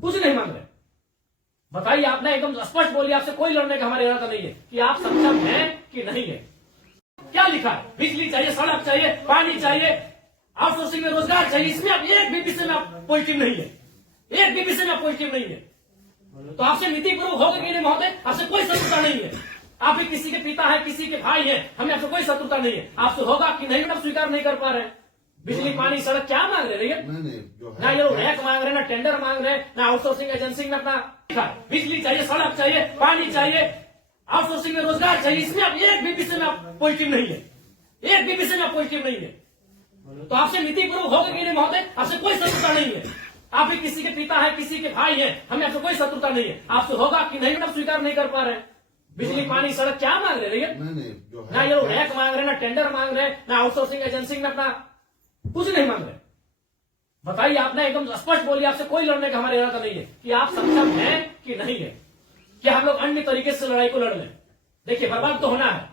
कुछ नहीं मांग रहे। बताइए, आपने एकदम स्पष्ट बोलिए, आपसे कोई लड़ने का हमारा इरादा नहीं है कि आप सक्षम हैं कि नहीं है। क्या लिखा है? बिजली चाहिए, सड़क चाहिए, पानी चाहिए, आउटसोर्सिंग में रोजगार चाहिए। इसमें आप एक भी विषय में आप पॉजिटिव नहीं है, एक भी विषय में आप पॉजिटिव नहीं है। तो आपसे नीतिपूर्वक होगा कि नहीं महोदय? आपसे कोई शत्रुता नहीं है। आप भी किसी के पिता है, किसी के भाई है, हमें आपसे कोई शत्रुता नहीं है। आपसे होगा कि नहीं, आप स्वीकार नहीं कर पा रहे। बिजली, पानी, सड़क क्या मांग रहे भैया? ना ये रैक मांग रहे, ना टेंडर मांग रहे, ना आउटसोर्सिंग एजेंसी में अपना बिजली चाहिए, सड़क चाहिए, पानी चाहिए, आउटसोर्सिंग में रोजगार चाहिए। इसमें आप एक भी विषय में आप पॉजिटिव नहीं है, एक भी विषय में आप पॉजिटिव नहीं है। तो आपसे नीतिपूर्वक होगा कि नहीं महोदय? आपसे कोई शत्रुता नहीं है। आप भी किसी के पिता है, किसी के भाई है, हमें आपसे कोई शत्रुता नहीं है। आपसे होगा कि नहीं, आप स्वीकार नहीं कर पा रहे। बिजली, पानी, सड़क क्या मांग रहे भैया? ना ये रैक मांग रहे, ना टेंडर मांग रहे, ना आउटसोर्सिंग एजेंसी में अपना कुछ नहीं मांग रहे। बताइए, आपने एकदम स्पष्ट बोलिए, आपसे कोई लड़ने का हमारा इरादा नहीं है कि आप सक्षम हैं कि नहीं है। क्या हम लोग अन्य तरीके से लड़ाई को लड़ लें? देखिए, बर्बाद तो होना है,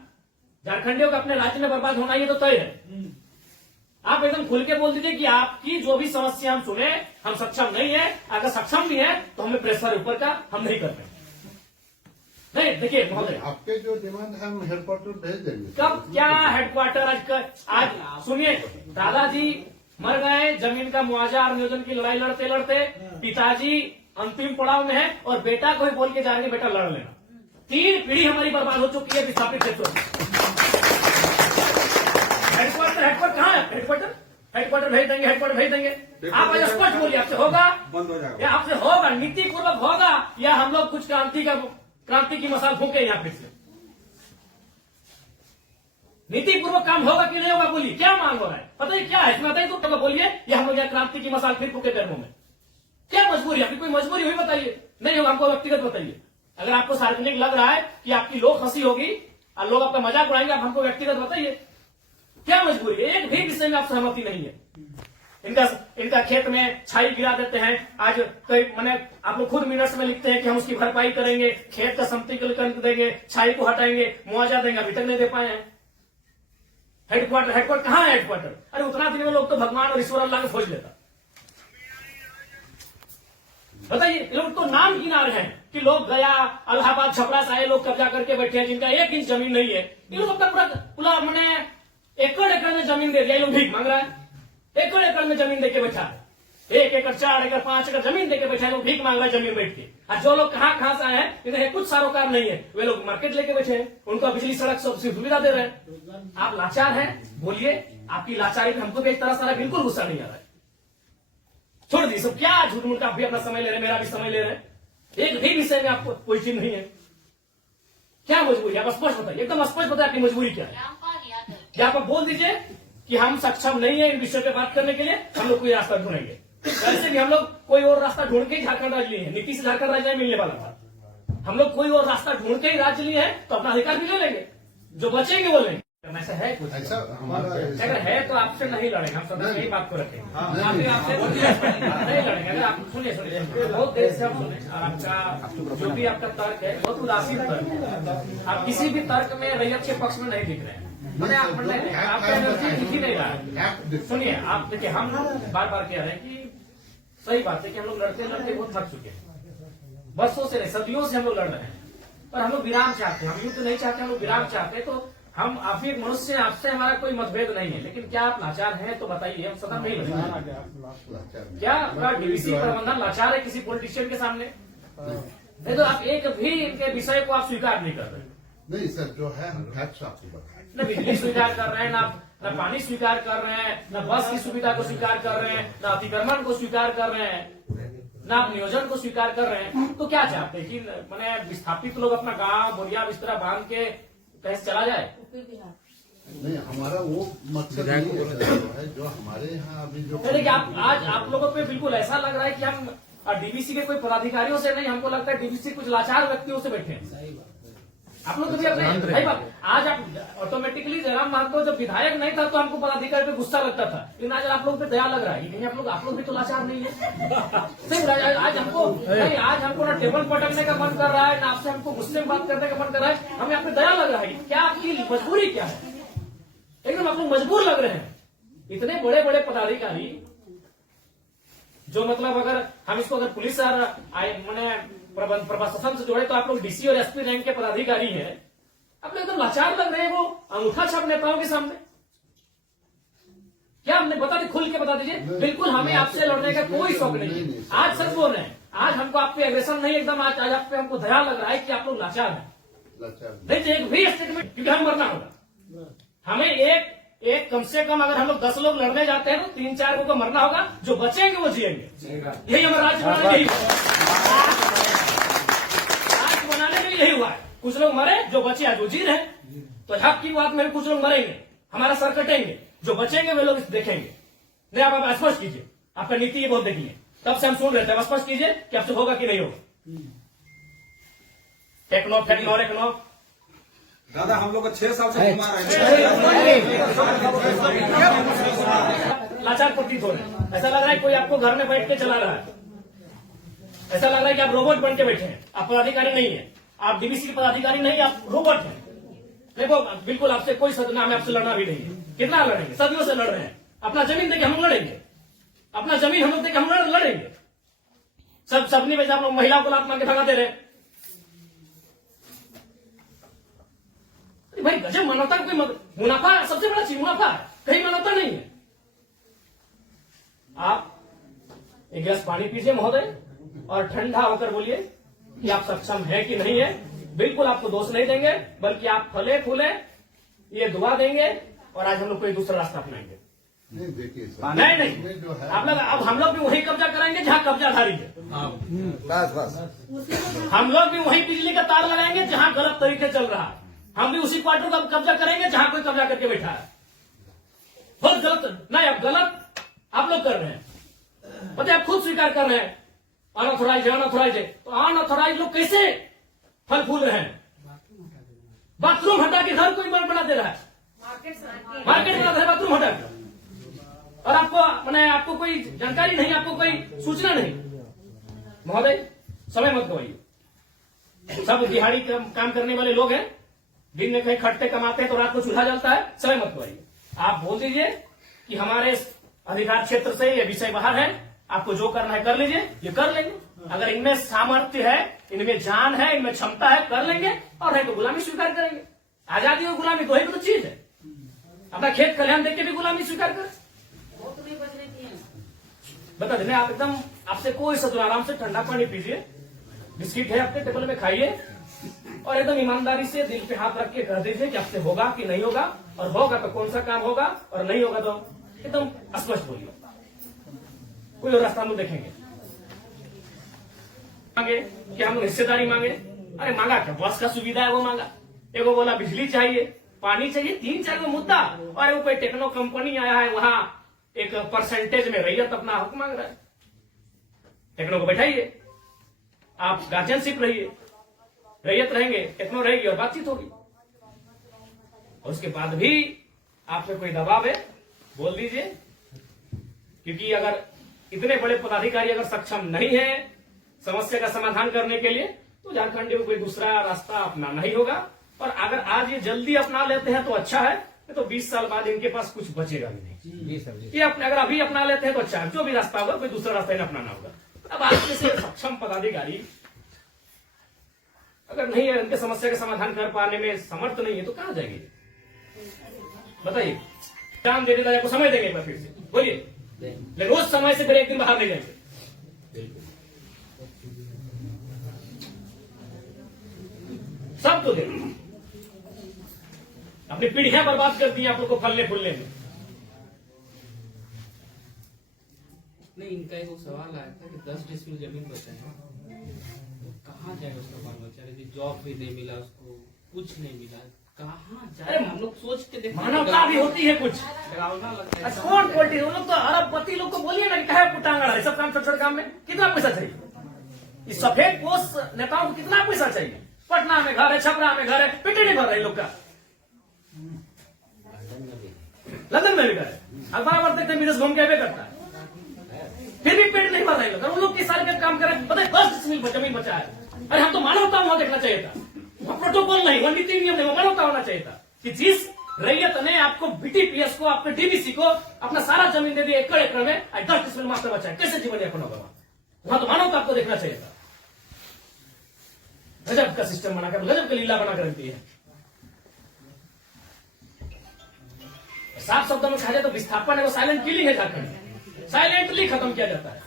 झारखंडियों का अपने राज्य में बर्बाद होना, ये तो तय है। आप एकदम खुल के बोल दीजिए कि आपकी जो भी समस्या हम सुने, हम सक्षम नहीं है। अगर सक्षम भी है तो हमें प्रेशर ऊपर का हम नहीं कर रहे। नहीं, देखिए महोदय, आपके जो डिमांड है हम हेडक्वार्टर भेज देंगे। कब क्या हेडक्वार्टर? आज सुनिए, दादाजी मर गए, जमीन का मुआवजा और नियोजन की लड़ाई लड़ते लड़ते पिताजी अंतिम पड़ाव में है, और बेटा को ही बोल के जाएंगे बेटा लड़ लेना। 3 पीढ़ी हमारी बर्बाद हो चुकी है विस्थापित क्षेत्रों में। हेडक्वार्टर कहाँ है? हेडक्वार्टर भेज देंगे, हेडक्वार्टर भेज देंगे। आप आज स्पष्ट बोलिए, आपसे होगा, बंद हो जाएगा, या आपसे होगा, नीतिपूर्वक होगा, या हम लोग कुछ क्रांति की मसाल फूके यहाँ फिर से? नीतिपूर्वक काम होगा कि नहीं होगा? बोलिए, क्या मांग हो रहा है? पता है क्या है इसमें? बताइए तो बोलिए, या हम लोग यहाँ क्रांति की मसाल फिर फूके पैरों में? क्या मजबूरी है? आपकी कोई मजबूरी हुई बताइए। नहीं होगा, हमको व्यक्तिगत बताइए। अगर आपको सार्वजनिक लग रहा है कि आपकी लोग हंसी होगी और लोग आपका मजाक उड़ाएंगे, आप हमको व्यक्तिगत बताइए, क्या मजबूरी है? एक भी विषय में आप सहमति नहीं है। इनका खेत में छाई गिरा देते हैं। आज मैंने आप लोग खुद मिनट्स में लिखते हैं कि हम उसकी भरपाई करेंगे, खेत का समतलीकरण देंगे, छाई को हटाएंगे, मुआवजा देंगे, अभी तक नहीं दे पाए हैं। हेडक्वार्टर कहाँ है? हेडक्वार्टर, अरे उतना दिन में लोग तो भगवान और ईश्वर अल्लाह को खोज लेता। बताइए, लोग तो नाम गिना रहे हैं कि लोग गया, इलाहाबाद, छपरा से आए लोग कब्जा करके बैठे हैं, जिनका 1 इंच जमीन नहीं है। ये लोग अपना पूरा मैंने एकड़ में जमीन दे दिया। ये लोग भीख मांग रहा है, एकड़ में जमीन देके बैठा है। 1 एकड़, 4 एकड़, 5 एकड़ जमीन देके बैठा है, लोग भीख मांग रहा है जमीन बैठ के। और जो लोग कहाँ से आए हैं, इन्हें कुछ सारोकार नहीं है, वे लोग मार्केट लेके बैठे हैं, उनको बिजली, सड़क सब सुविधा दे रहे हैं। आप लाचार हैं, बोलिए, आपकी लाचारी में हमको भी एक तरह से बिल्कुल गुस्सा नहीं आ रहा है। छोड़ दी सब, क्या झूठ मूठ का आप भी अपना समय ले रहे हैं, मेरा भी समय ले रहे हैं। एक भी विषय में आपको पॉजिटिव नहीं है। क्या मजबूरी है? आप स्पष्ट बताइए, एकदम स्पष्ट बताइए आपकी मजबूरी क्या है। क्या आप बोल दीजिए कि हम सक्षम नहीं है इन विषयों पे बात करने के लिए, हम लोग कोई रास्ता ढूंढेंगे। वैसे भी हम लोग कोई और रास्ता ढूंढ के ही झारखंड राज्य लिए हैं। नीति से झारखंड राज्य नहीं मिलने वाला था। हम लोग कोई और रास्ता ढूंढ के ही राज्य लिए हैं, तो अपना अधिकार भी ले लेंगे, जो बचेंगे वो लेंगे। ऐसा है कुछ? ऐसा हमारा अगर है तो आपसे नहीं लड़ेंगे, हम सदा यही बात को रखेंगे। आपसे नहीं लड़ेंगे। अगर आप सुनिए, बहुत देर से हम सुने, और आपका जो भी आपका तर्क है बहुत उदासीन तर्क है। आप किसी भी तर्क में रैयत के पक्ष में नहीं दिख रहे हैं। आपका एनर्जी दिख ही नहीं रहा है। सुनिए, आप देखिए, हम बार बार कह रहे हैं कि सही बात है कि हम लोग लड़ते लड़ते बहुत थक चुके हैं। बरसों से नहीं, सदियों से हम लोग लड़ रहे हैं, पर हम लोग विराम चाहते हैं। हम युद्ध नहीं चाहते, हम लोग विराम चाहते हैं। तो हम आप एक मनुष्य, आपसे हमारा कोई मतभेद नहीं है, लेकिन क्या आप लाचार हैं तो बताइए, हम सदन नहीं लड़ेंगे। क्या डीवीसी प्रबंधन लाचार है किसी पॉलिटिशियन के सामने? नहीं तो आप एक भी इनके विषय को आप स्वीकार नहीं कर रहे। नहीं सर, जो है हम फैक्ट्स आपको बताएं। न बिजली स्वीकार कर रहे हैं, न पानी स्वीकार कर रहे हैं, न बस की सुविधा को स्वीकार कर रहे हैं, न अतिक्रमण को स्वीकार कर रहे हैं, न आप नियोजन को स्वीकार कर रहे हैं। तो क्या चाहते हैं कि मैंने विस्थापित लोग अपना गांव बोरिया बिस्तरा बांध के कहीं से चला जाए? नहीं, हमारा वो मकसद नहीं है जो हमारे यहाँ अभी जो देखिए, आज आप लोगों पे बिल्कुल ऐसा लग रहा है कि हम डीवीसी के कोई पदाधिकारियों से नहीं, हमको लगता है डीवीसी कुछ लाचार व्यक्तियों से बैठे हैं। आप लोग भी अपने भाई बात, आज आप ऑटोमेटिकली जयराम महतो जब विधायक नहीं था तो हमको पदाधिकारी पे गुस्सा लगता था, लेकिन आज आप लोग पे दया लग रहा है। कहीं आप लोग भी तो लाचार नहीं है। आज हमको नहीं, आज हमको ना टेबल पटकने का मन कर रहा है, ना आपसे हमको गुस्से में बात करने का मन कर रहा है। हमें आप पे दया लग रहा है। क्या आपकी मजबूरी क्या है? एकदम आप लोग मजबूर लग रहे हैं। इतने बड़े बड़े पदाधिकारी जो मतलब अगर हम इसको अगर पुलिस और मैंने प्रशासन से जोड़े तो आप लोग डीसी और एसपी रैंक के पदाधिकारी हैं, आप लोग एकदम लाचार लग रहे हैं वो अंगूठा छाप नेताओं के सामने। क्या हमने बता दी, खुल के बता दीजिए। बिल्कुल हमें आपसे लड़ने का कोई शौक नहीं है। आज सच बोल रहे हैं, आज हमको आप पे एग्रेशन नहीं, एकदम आज आप पे हमको दया लग रहा है कि आप लोग लाचार हैं। नहीं तो एक भी स्टेटमेंट, क्योंकि हम मरना होगा हमें एक कम से कम अगर हम लोग 10 लोग लड़ने जाते हैं तो 3-4 को मरना होगा, जो बचेंगे वो जिएंगे। यही हमारा राज्य बनाने में राज्य बनाने में यही हुआ है। कुछ लोग मरे, जो बचे आज वो जी रहे। तो हक की बात में कुछ लोग मरेंगे, हमारा सर कटेंगे, जो बचेंगे वे लोग देखेंगे। नहीं आप स्पष्ट कीजिए, आपका नीति ये बहुत देखिए, तब से हम सुन रहे थे। स्पष्ट कीजिए कि आपसे होगा कि नहीं होगा। टेक्नो फेक्नो रेक्नो दादा हम लोग को 6 साल से घुमा रहे हैं। लाचार प्रतीत हो रहे हैं। ऐसा लग रहा है कोई आपको घर में बैठ के चला रहा है। ऐसा लग रहा है कि आप रोबोट बन के बैठे हैं। आप पदाधिकारी नहीं है, आप डीबीसी के पदाधिकारी नहीं, आप रोबोट हैं। देखो बिल्कुल आपसे कोई सदना, हमें आपसे लड़ना भी नहीं है। कितना लड़ेंगे, सदियों से लड़ रहे हैं। अपना जमीन देके हम लड़ेंगे, अपना जमीन हम लोग देके हम लड़ेंगे। सबने वैसे आप लोग महिलाओं को लात मार के भगा दे रहे हैं। भाई गजब, मानवता का कोई मुनाफा सबसे बड़ा चीज मुनाफा है, कहीं मानवता नहीं है। आप एक गिलास पानी पीजिए महोदय और ठंडा होकर बोलिए कि आप सक्षम है कि नहीं है। बिल्कुल आपको दोष नहीं देंगे, बल्कि आप फले फूले ये दुआ देंगे और आज हम लोग कोई दूसरा रास्ता अपनाएंगे। नहीं देखिए नहीं जो है आप लोग, अब हम लोग भी वही कब्जा करेंगे जहां कब्जाधारी है। बस हम लोग भी वही बिजली का तार लगाएंगे जहां गलत तरीके चल रहा है। हम भी उसी क्वार्टर का कब्जा करेंगे जहां कोई कब्जा करके बैठा है। बहुत गलत, नहीं अब गलत आप लोग कर रहे हैं, पता है, आप खुद स्वीकार कर रहे हैं। अनऑथोराइज है, तो अनऑथोराइज लोग कैसे फल फूल रहे हैं? बाथरूम हटा के घर कोई बना दे रहा है, मार्केट बना दे रहा है बाथरूम हटा के, और आपको मैंने आपको कोई जानकारी नहीं, आपको कोई सूचना नहीं। महोदय समय मत गवाइए। सब दिहाड़ी काम करने वाले लोग हैं, दिन में कहीं खटते कमाते हैं तो रात को चूल्हा जलता है। समय मत गवाइए। आप बोल दीजिए कि हमारे अधिकार क्षेत्र से ये विषय बाहर है, आपको जो करना है कर लीजिए, ये कर लेंगे। अगर इनमें सामर्थ्य है, इनमें जान है, इनमें क्षमता है, कर लेंगे, और नहीं तो गुलामी स्वीकार करेंगे। आजादी और गुलामी दो ही तो चीज है। अपना खेत खलिहान देख के भी गुलामी स्वीकार करें, बता देने। आप एकदम, आपसे कोई सदुर, आराम से ठंडा पानी पीजिए, बिस्किट है आपके टेबल में खाइए, और एकदम ईमानदारी से दिल पे हाथ रख के कह दीजिए कि आपसे होगा कि नहीं होगा, और होगा तो कौन सा काम होगा, और नहीं होगा तो एकदम स्पष्ट बोलिए। कोई और रास्ता हम लोग देखेंगे। मांगे कि हम हिस्सेदारी मांगे, अरे मांगा क्या, बस का सुविधा है वो मांगा। एगो बोला बिजली चाहिए, पानी चाहिए, 3-4 को मुद्दा, और वो कोई टेक्नो कंपनी आया है वहां एक परसेंटेज में रैयत अपना हक मांग रहा है। टेक्नो को बैठाइए, आप गार्जियनशिप रहिए, रैयत रहेंगे, टेक्नो रहेगी और बातचीत होगी। और उसके बाद भी आप पे कोई दबाव है, बोल दीजिए। क्योंकि अगर इतने बड़े पदाधिकारी अगर सक्षम नहीं है समस्या का समाधान करने के लिए, तो झारखंड में कोई दूसरा रास्ता अपनाना ही होगा। और अगर आज ये जल्दी अपना लेते हैं तो अच्छा है, तो 20 साल बाद इनके पास कुछ बचेगा भी नहीं। ये अगर अभी अपना लेते हैं तो अच्छा है, जो भी रास्ता होगा कोई दूसरा रास्ता इन्हें अपनाना होगा। अब आज जैसे सक्षम पदाधिकारी अगर नहीं है, इनके समस्या का समाधान कर पाने में समर्थ नहीं है, तो कहां जाएंगे बताइए। काम देने का आपको समय देंगे एक बार फिर से बोलिए, लेकिन रोज समय से फिर एक दिन बाहर नहीं जाएंगे। सब तो देंगे, अपनी पीढ़ियां बर्बाद कर दी आप लोग को फलने फूलने में। नहीं, इनका एक सवाल आया था कि 10 डिसमिल जमीन बचा है, तो कहाँ जाए उसका बाल बच्चा? यदि जॉब भी नहीं मिला उसको, कुछ नहीं मिला, कहाँ जाए? हम लोग सोच के देखते, मानवता भी होती है कुछ। डरावना लगता है। कौन पॉलिटिक्स, वो लोग तो अरबपति लोग को बोलिए ना कि कहे कुटांगड़ा है, सब काम छोटे काम में कितना पैसा चाहिए? इस सफेद पोस्ट नेताओं को कितना पैसा चाहिए? पटना में घर है, छपरा में घर है, पेटे नहीं भर रहे लोग का। लंदन में भी घर है, बराबर देखते विदेश घूम के करता है, फिर भी पेट नहीं भर रहे लोग। उन लोग की सारे काम कर रहे हैं, पता है 10 डिसमिल जमीन बचा है। अरे हम तो मानवता वहां देखना चाहिए था, प्रोटोकॉल नहीं, नीति नियम नहीं, मानवता होना चाहिए था कि जिस रैयत ने आपको बीटीपीएस को, आपके डीबीसी को अपना सारा जमीन दे दिया एकड़ एकड़ में, 10 डिसमिल मास्टर बचा है। कैसे जीवन यापन होगा वहां? तो मानव का आपको देखना चाहिए था। गजब का सिस्टम बनाकर, गजब की लीला बनाकर रखती है। साफ शब्दों में कहा जाए तो विस्थापन है वो साइलेंट किलिंग है झारखंड, साइलेंटली खत्म किया जाता है।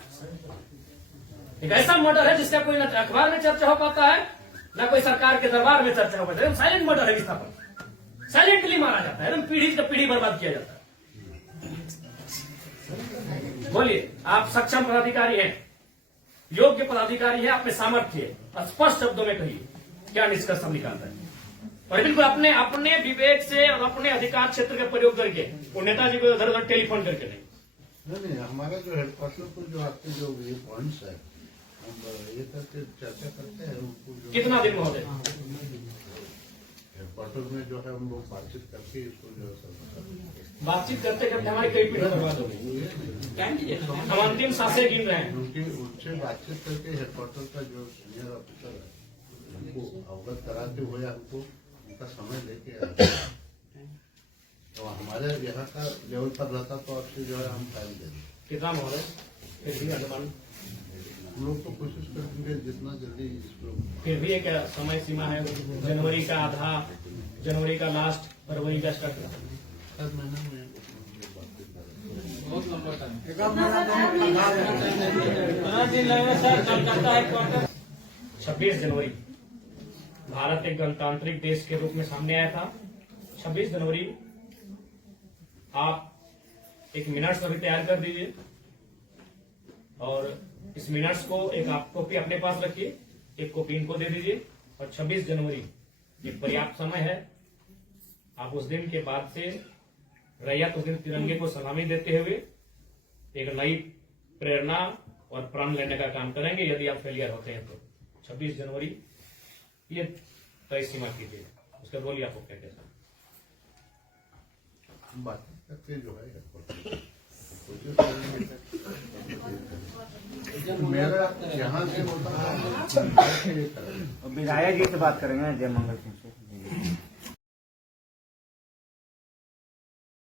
एक ऐसा मर्डर है जिसका कोई न अखबार में चर्चा हो पाता है, न कोई सरकार के दरबार में चर्चा हो पाता है। साइलेंट मर्डर है विस्थापन, साइलेंटली मारा जाता है, एकदम पीढ़ी से पीढ़ी बर्बाद किया जाता है। बोलिए, आप सक्षम पदाधिकारी हैं, योग्य पदाधिकारी हैं, आप में सामर्थ्य है, स्पष्ट शब्दों में कहिए क्या निष्कर्ष हम निकालता है। और बिल्कुल अपने अपने विवेक से और अपने अधिकार क्षेत्र का प्रयोग करके, वो नेताजी को इधर उधर टेलीफोन करके नहीं। हमारा जो हेडक्वार्टर पर जो आपके जो ये पॉइंट्स है, हम ये करके चर्चा करते हैं उनको। कितना दिन महोदय? हेडक्वार्टर में जो है हम लोग बातचीत करके इसको जो है बातचीत करते करते हमारी कई पीढ़ी बर्बाद हो गई। हम अंतिम सांसें गिन रहे हैं। उनसे बातचीत करके हेडक्वार्टर का जो सीनियर ऑफिसर है उनको अवगत कराते हुए हमको उनका समय लेके आते हैं। तो हमारे यहाँ का लेवल पर रहता तो आपसे जो है हम टाइम दे दें। कितना महोदय? फिर भी अनुमान, हम लोग तो कोशिश करेंगे जितना जल्दी इसको। फिर भी एक समय सीमा है, जनवरी का आधा, जनवरी का लास्ट, फरवरी का स्टार्ट। हर महीना में बहुत लंबा टाइम। 26 जनवरी भारत एक गणतांत्रिक देश के रूप में सामने आया था। 26 जनवरी आप एक मिनट्स अभी तैयार कर दीजिए और इस मिनट्स को एक आप कॉपी अपने पास रखिए, एक कॉपी इनको दे दीजिए। और 26 जनवरी ये पर्याप्त समय है। आप उस दिन के बाद से रैयत उस दिन तिरंगे को सलामी देते हुए एक नई प्रेरणा और प्रण लेने का काम करेंगे। यदि आप फेलियर होते हैं तो 26 जनवरी ये तय सीमा कीजिए। उसके बोलिए आपको क्या कैसा बात करके जो है कोशिश करेंगे। मेरा यहाँ से होता है विधायक जी से बात करेंगे जय मंगल सिंह से।